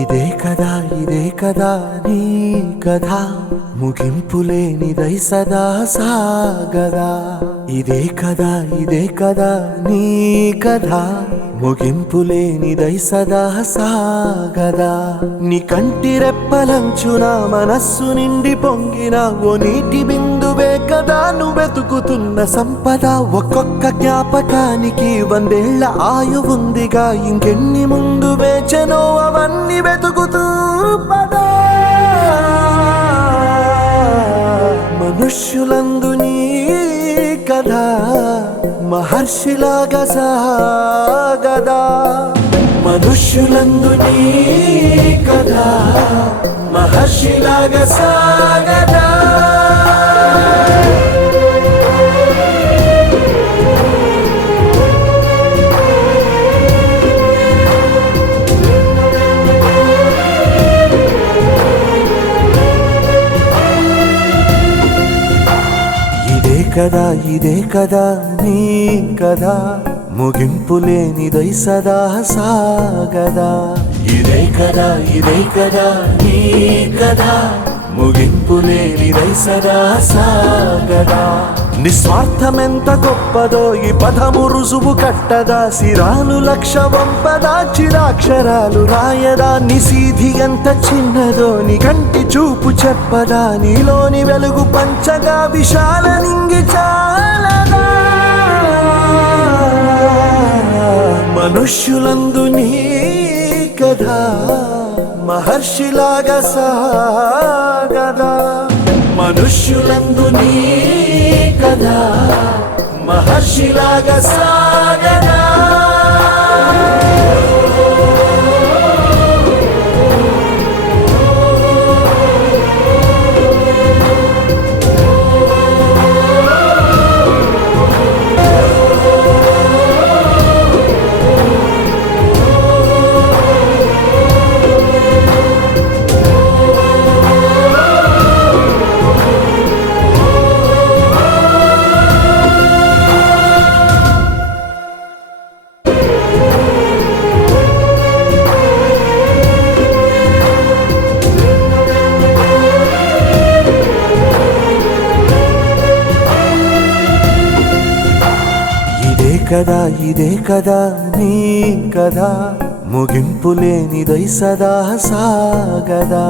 ఇదే కదా నీ కథ ముగింపులేనిదై సదా సాగదా. ఇదే కదా నీ కథ ముగింపులేనిదై సదా సాగదా. నీ కంటి రెప్పలంచున మనస్సు నిండి పొంగిన ఓ నీటి బిందువే కదా నువ్వెతుకుతున్న సంపద. ఒక్కొక్క జ్ఞాపకానికి 100 ఏళ్ల ఆయువుందిగా, ఇంకెన్ని ముందు వేచనో అవన్నీ వెతుకుతూ పదా. మనుష్యులందు నీ కథ మహర్షిలాగా సాగదా. మనుష్యులందు నీ కథ మహర్షిలాగా సాగదా. ఇదే కదా నీ కథ ముగింపులేనిదై సదా సాగదా. ఇదే కదా నీ కథ ముగింపులేనిదై సదా సాగదా. నిస్వార్థమెంత గొప్పదో ఈ పదము రుజువు కట్టదా. సిరాలు 1,00,000 వంపదా, చిరాక్షరాలు రాయదా. నిశీధి ఎంత చిన్నదో నీ కంటి చూపు చెప్పదా. నీలోని వెలుగు పంచగా విశాల నింగి చాలదా. మనుష్యులందు నీ కథ మహర్షిలాగా సాగదా. మనుష్యులందు నీ కథ మహర్షిలాగా సాగదా. ఇదే కదా నీ కథ ముగింపులేనిదై సదా సాగదా.